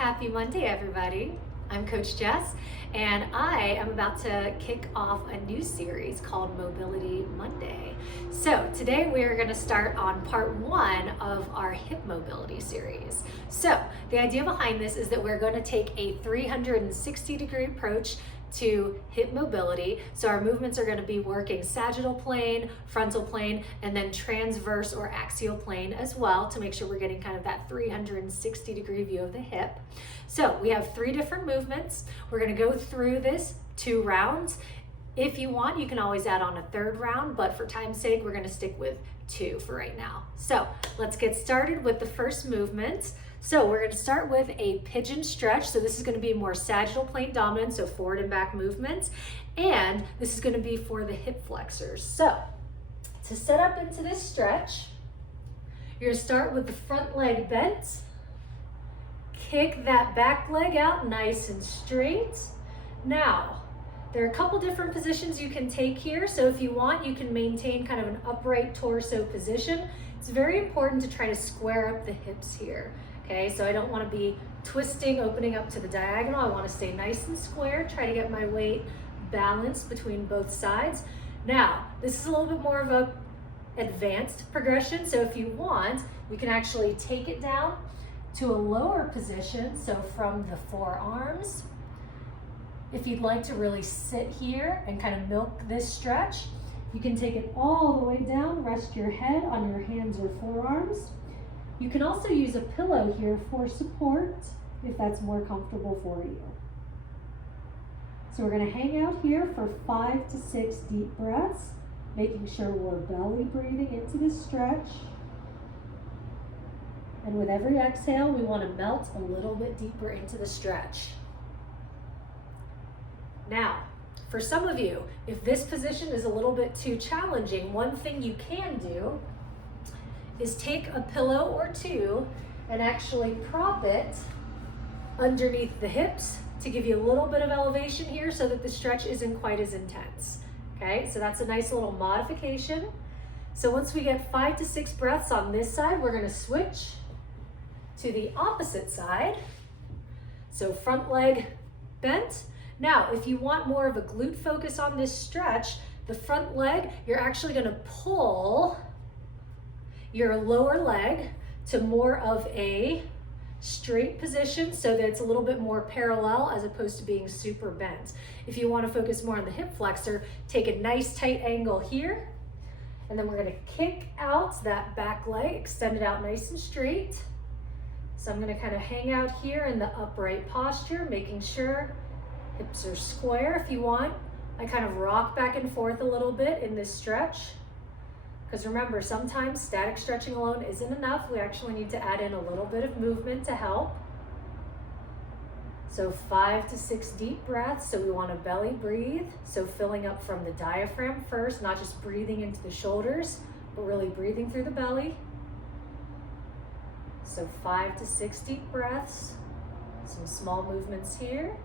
Happy Monday, everybody. I'm Coach Jess, and I am about to kick off a new series called Mobility Monday. So today we are going to start on part 1 of our hip mobility series. So the idea behind this is that we're going to take a 360-degree approach to hip mobility. So our movements are going to be working sagittal plane, frontal plane, and then transverse or axial plane as well to make sure we're getting kind of that 360-degree view of the hip. So we have 3 different movements. We're going to go through this 2 rounds. If you want, you can always add on a 3rd round, but for time's sake, we're going to stick with 2 for right now. So let's get started with the first movement. So we're going to start with a pigeon stretch. So this is going to be more sagittal plane dominant, so forward and back movements. And this is going to be for the hip flexors. So to set up into this stretch, you're going to start with the front leg bent. Kick that back leg out nice and straight. Now, there are a couple different positions you can take here. So if you want, you can maintain kind of an upright torso position. It's very important to try to square up the hips here. Okay, so I don't want to be twisting, opening up to the diagonal. I want to stay nice and square, try to get my weight balanced between both sides. Now, this is a little bit more of a advanced progression. So if you want, we can actually take it down to a lower position. So from the forearms, if you'd like to really sit here and kind of milk this stretch, you can take it all the way down, rest your head on your hands or forearms. You can also use a pillow here for support if that's more comfortable for you. So we're going to hang out here for 5 to 6 deep breaths, making sure we're belly breathing into this stretch. And with every exhale, we want to melt a little bit deeper into the stretch. Now, for some of you, if this position is a little bit too challenging, one thing you can do is take a pillow or 2 and actually prop it underneath the hips to give you a little bit of elevation here so that the stretch isn't quite as intense. Okay, so that's a nice little modification. So once we get 5 to 6 breaths on this side, we're going to switch to the opposite side. So front leg bent. Now, if you want more of a glute focus on this stretch, the front leg, you're actually going to pull your lower leg to more of a straight position so that it's a little bit more parallel as opposed to being super bent. If you want to focus more on the hip flexor, take a nice tight angle here, and then we're going to kick out that back leg, extend it out nice and straight. So I'm going to kind of hang out here in the upright posture, making sure hips are square. If you want, I kind of rock back and forth a little bit in this stretch. Because remember, sometimes static stretching alone isn't enough. We actually need to add in a little bit of movement to help. So 5 to 6 deep breaths. So we want to belly breathe. So filling up from the diaphragm first, not just breathing into the shoulders, but really breathing through the belly. So 5 to 6 deep breaths. Some small movements here.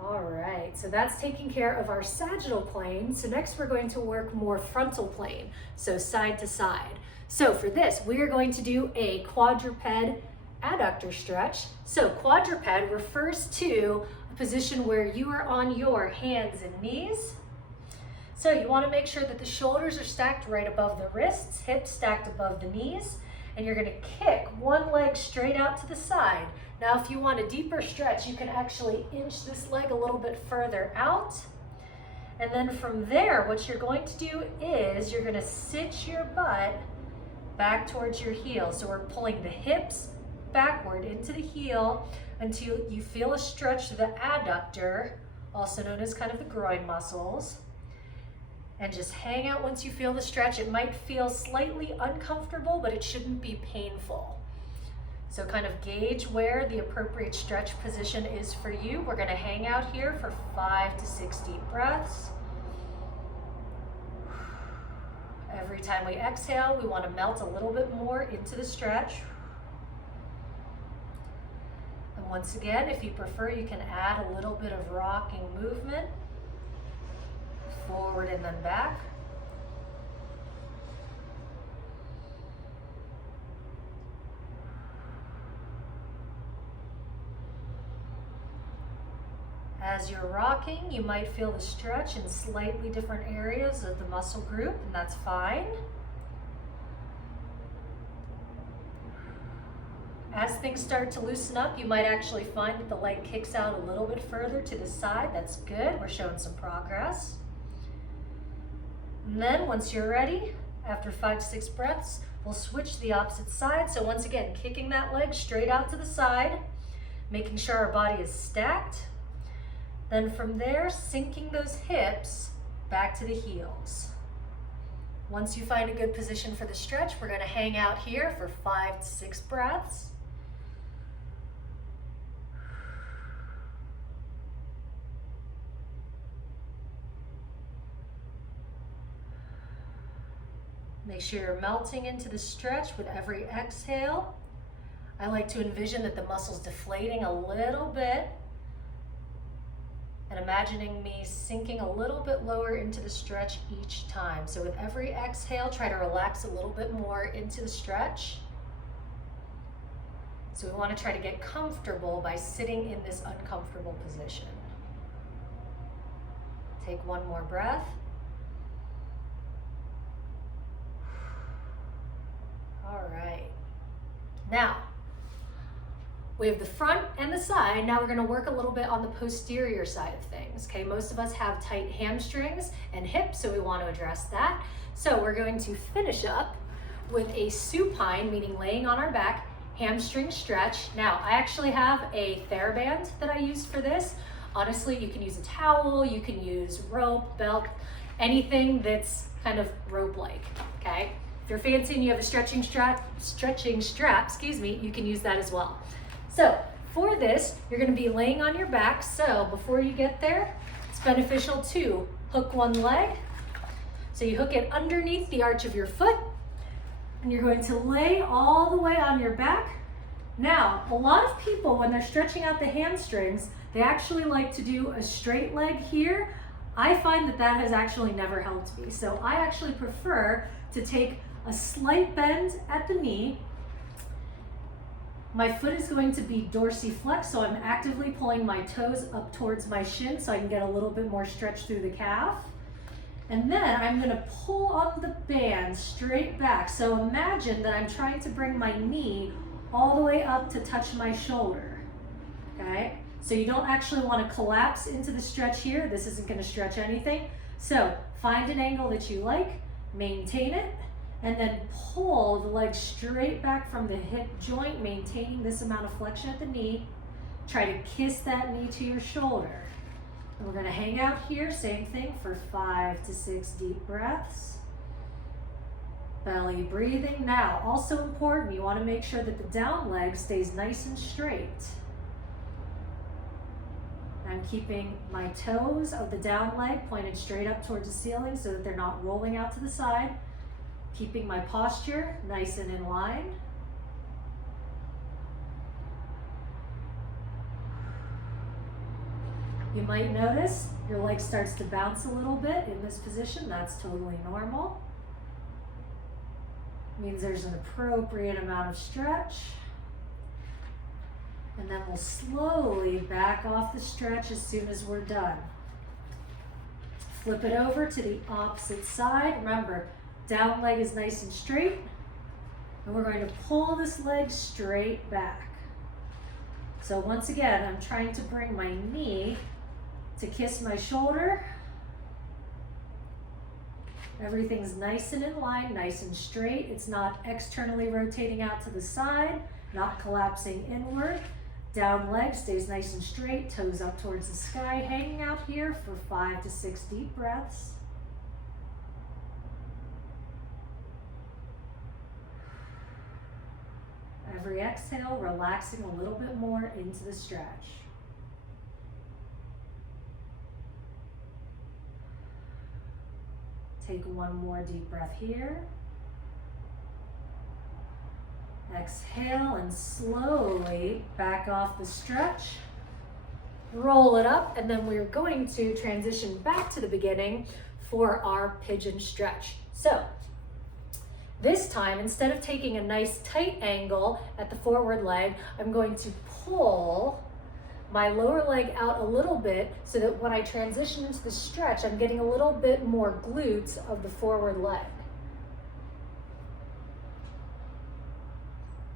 All right, so that's taking care of our sagittal plane. So next we're going to work more frontal plane, so side to side. So for this, we are going to do a quadruped adductor stretch. So quadruped refers to a position where you are on your hands and knees. So you want to make sure that the shoulders are stacked right above the wrists, hips stacked above the knees, and you're going to kick one leg straight out to the side. Now, if you want a deeper stretch, you can actually inch this leg a little bit further out. And then from there, what you're going to do is you're going to sit your butt back towards your heel. So we're pulling the hips backward into the heel until you feel a stretch to the adductor, also known as kind of the groin muscles. And just hang out once you feel the stretch. It might feel slightly uncomfortable, but it shouldn't be painful. So kind of gauge where the appropriate stretch position is for you. We're going to hang out here for 5 to 6 deep breaths. Every time we exhale, we want to melt a little bit more into the stretch. And once again, if you prefer, you can add a little bit of rocking movement. Forward and then back. As you're rocking, you might feel the stretch in slightly different areas of the muscle group, and that's fine. As things start to loosen up, you might actually find that the leg kicks out a little bit further to the side. That's good. We're showing some progress. And then once you're ready, after 5 to 6 breaths, we'll switch to the opposite side. So once again, kicking that leg straight out to the side, making sure our body is stacked. Then from there, sinking those hips back to the heels. Once you find a good position for the stretch, we're going to hang out here for 5 to 6 breaths. Make sure you're melting into the stretch with every exhale. I like to envision that the muscle's deflating a little bit and imagining me sinking a little bit lower into the stretch each time. So with every exhale, try to relax a little bit more into the stretch. So we want to try to get comfortable by sitting in this uncomfortable position. Take one more breath. All right. Now, we have the front and the side. Now we're going to work a little bit on the posterior side of things. Okay, most of us have tight hamstrings and hips, so we want to address that. So we're going to finish up with a supine, meaning laying on our back, hamstring stretch. Now, I actually have a TheraBand that I use for this. Honestly, you can use a towel, you can use rope, belt, anything that's kind of rope-like, okay? If you're fancy and you have a stretching strap, you can use that as well. So for this, you're going to be laying on your back. So before you get there, it's beneficial to hook one leg. So you hook it underneath the arch of your foot, and you're going to lay all the way on your back. Now, a lot of people, when they're stretching out the hamstrings, they actually like to do a straight leg here. I find that that has actually never helped me. So I actually prefer to take a slight bend at the knee. My foot is going to be dorsiflex, so I'm actively pulling my toes up towards my shin so I can get a little bit more stretch through the calf. And then I'm going to pull on the band straight back. So imagine that I'm trying to bring my knee all the way up to touch my shoulder. Okay? So you don't actually want to collapse into the stretch here. This isn't going to stretch anything. So find an angle that you like, maintain it, and then pull the leg straight back from the hip joint, maintaining this amount of flexion at the knee. Try to kiss that knee to your shoulder. And we're going to hang out here, same thing, for 5 to 6 deep breaths. Belly breathing. Now, also important, you want to make sure that the down leg stays nice and straight. I'm keeping my toes of the down leg pointed straight up towards the ceiling so that they're not rolling out to the side. Keeping my posture nice and in line. You might notice your leg starts to bounce a little bit in this position. That's totally normal. It means there's an appropriate amount of stretch. And then we'll slowly back off the stretch as soon as we're done. Flip it over to the opposite side. Remember, down leg is nice and straight, and we're going to pull this leg straight back. So once again, I'm trying to bring my knee to kiss my shoulder. Everything's nice and in line, nice and straight. It's not externally rotating out to the side, not collapsing inward. Down leg stays nice and straight, toes up towards the sky, hanging out here for 5 to 6 deep breaths. Every exhale, relaxing a little bit more into the stretch. Take one more deep breath here. Exhale and slowly back off the stretch. Roll it up, and then we're going to transition back to the beginning for our pigeon stretch. So this time, instead of taking a nice tight angle at the forward leg, I'm going to pull my lower leg out a little bit so that when I transition into the stretch, I'm getting a little bit more glutes of the forward leg.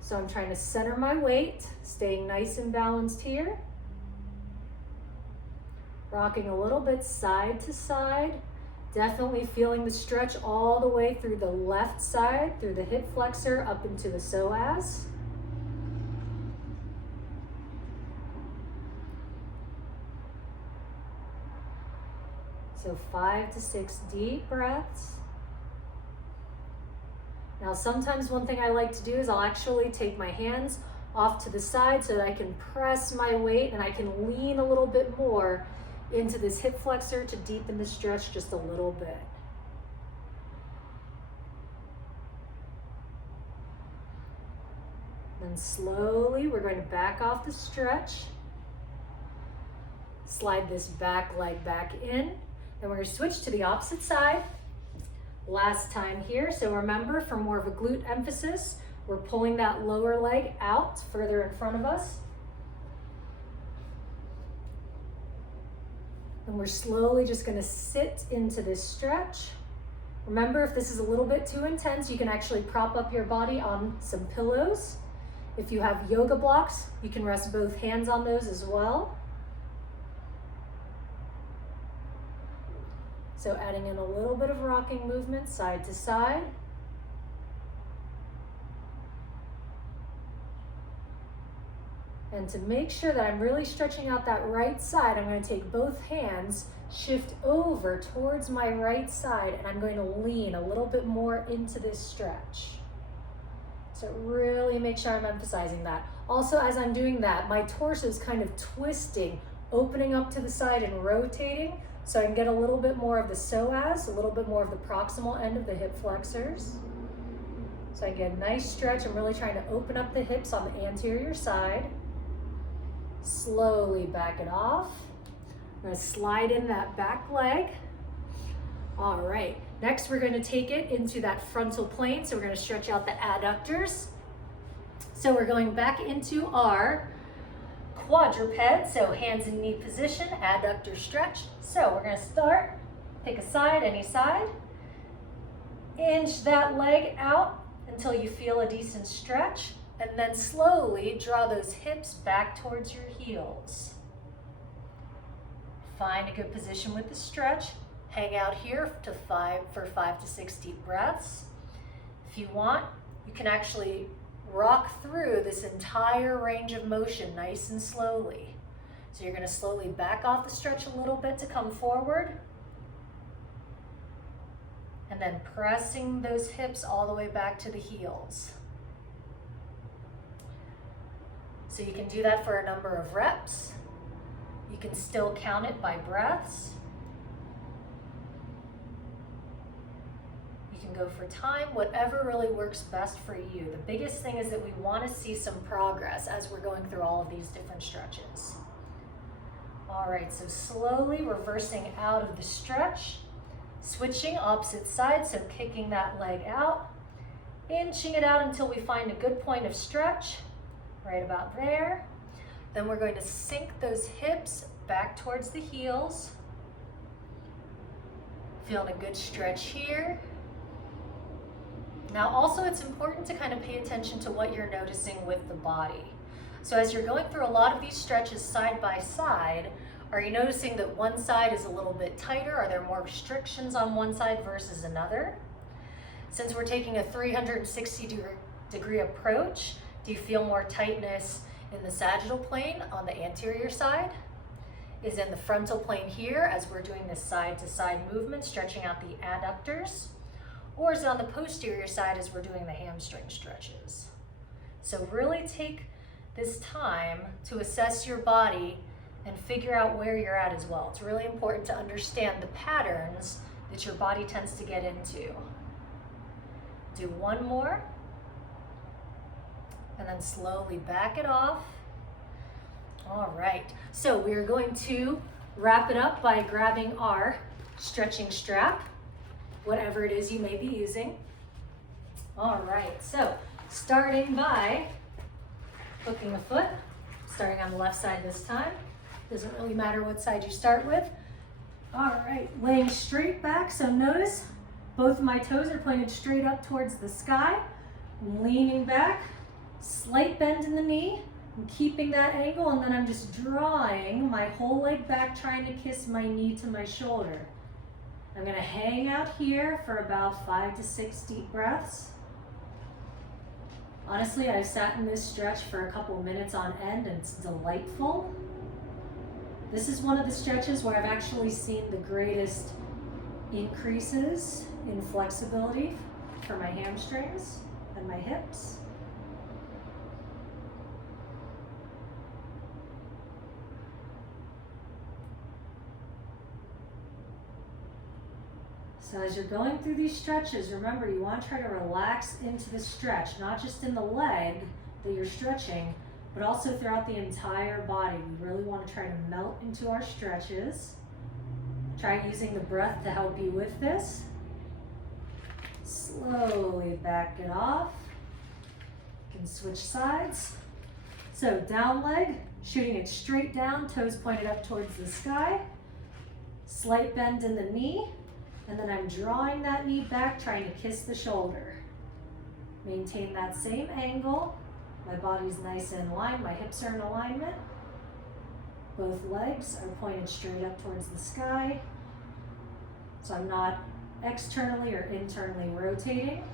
So I'm trying to center my weight, staying nice and balanced here. Rocking a little bit side to side. Definitely feeling the stretch all the way through the left side, through the hip flexor up into the psoas. So 5 to 6 deep breaths. Now sometimes one thing I like to do is I'll actually take my hands off to the side so that I can press my weight and I can lean a little bit more into this hip flexor to deepen the stretch just a little bit. Then slowly we're going to back off the stretch. Slide this back leg back in. Then we're going to switch to the opposite side. Last time here, so remember, for more of a glute emphasis, we're pulling that lower leg out further in front of us. And we're slowly just going to sit into this stretch. Remember, if this is a little bit too intense, you can actually prop up your body on some pillows. If you have yoga blocks, you can rest both hands on those as well. So adding in a little bit of rocking movement side to side. And to make sure that I'm really stretching out that right side, I'm going to take both hands, shift over towards my right side, and I'm going to lean a little bit more into this stretch. So really make sure I'm emphasizing that. Also, as I'm doing that, my torso is kind of twisting, opening up to the side and rotating, so I can get a little bit more of the psoas, a little bit more of the proximal end of the hip flexors. So I get a nice stretch. I'm really trying to open up the hips on the anterior side. Slowly back it off. I'm going to slide in that back leg. All right, next we're going to take it into that frontal plane. So we're going to stretch out the adductors. So we're going back into our quadruped, so hands in knee position, adductor stretch. So we're going to start, pick a side, any side. Inch that leg out until you feel a decent stretch, and then slowly draw those hips back towards your heels. Find a good position with the stretch. Hang out here for 5 to 6 deep breaths. If you want, you can actually rock through this entire range of motion nice and slowly. So you're going to slowly back off the stretch a little bit to come forward. And then pressing those hips all the way back to the heels. So you can do that for a number of reps. You can still count it by breaths. You can go for time, whatever really works best for you. The biggest thing is that we want to see some progress as we're going through all of these different stretches. All right, so slowly reversing out of the stretch, switching opposite side, so kicking that leg out, inching it out until we find a good point of stretch, right about there. Then we're going to sink those hips back towards the heels. Feeling a good stretch here. Now also it's important to kind of pay attention to what you're noticing with the body. So as you're going through a lot of these stretches side by side, are you noticing that one side is a little bit tighter? Are there more restrictions on one side versus another? Since we're taking a 360-degree approach, do you feel more tightness in the sagittal plane on the anterior side? Is in the frontal plane here as we're doing this side-to-side movement, stretching out the adductors? Or is it on the posterior side as we're doing the hamstring stretches? So really take this time to assess your body and figure out where you're at as well. It's really important to understand the patterns that your body tends to get into. Do one more, and then slowly back it off. All right, so we're going to wrap it up by grabbing our stretching strap, whatever it is you may be using. All right, so starting by hooking a foot, starting on the left side this time. Doesn't really matter what side you start with. All right, laying straight back. So notice both of my toes are pointed straight up towards the sky. I'm leaning back, slight bend in the knee. I'm keeping that angle, and then I'm just drawing my whole leg back, trying to kiss my knee to my shoulder. I'm gonna hang out here for about 5 to 6 deep breaths. Honestly, I've sat in this stretch for a couple minutes on end, and it's delightful. This is one of the stretches where I've actually seen the greatest increases in flexibility for my hamstrings and my hips. So as you're going through these stretches, remember you want to try to relax into the stretch, not just in the leg that you're stretching, but also throughout the entire body. We really want to try to melt into our stretches. Try using the breath to help you with this. Slowly back it off. You can switch sides. So down leg, shooting it straight down, toes pointed up towards the sky. Slight bend in the knee. And then I'm drawing that knee back, trying to kiss the shoulder. Maintain that same angle. My body's nice and in line, my hips are in alignment. Both legs are pointed straight up towards the sky. So I'm not externally or internally rotating.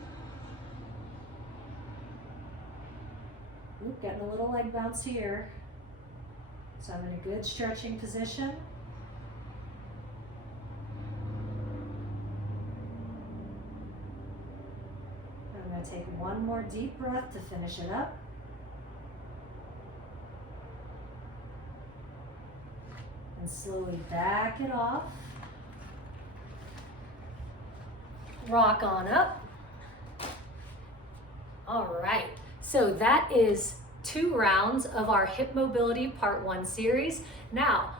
Oop, getting a little leg bounce here. So I'm in a good stretching position. I'm going to take one more deep breath to finish it up. And slowly back it off. Rock on up. All right, so that is 2 rounds of our hip mobility part 1 series. Now,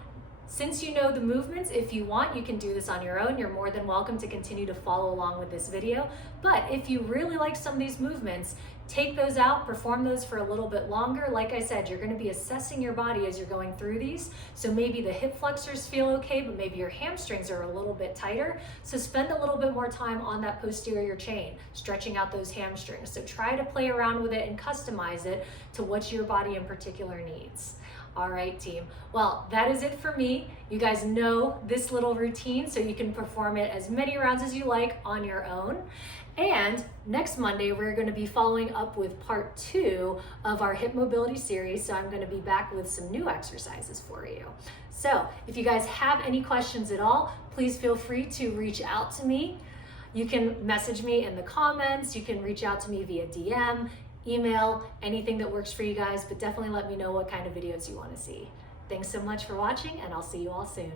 since you know the movements, if you want, you can do this on your own. You're more than welcome to continue to follow along with this video. But if you really like some of these movements, take those out, perform those for a little bit longer. Like I said, you're gonna be assessing your body as you're going through these. So maybe the hip flexors feel okay, but maybe your hamstrings are a little bit tighter. So spend a little bit more time on that posterior chain, stretching out those hamstrings. So try to play around with it and customize it to what your body in particular needs. All right, team. Well, that is it for me. You guys know this little routine, so you can perform it as many rounds as you like on your own. And next Monday, we're going to be following up with part 2 of our hip mobility series. So I'm going to be back with some new exercises for you. So if you guys have any questions at all, please feel free to reach out to me. You can message me in the comments. You can reach out to me via DM, email, anything that works for you guys, but definitely let me know what kind of videos you want to see. Thanks so much for watching, and I'll see you all soon.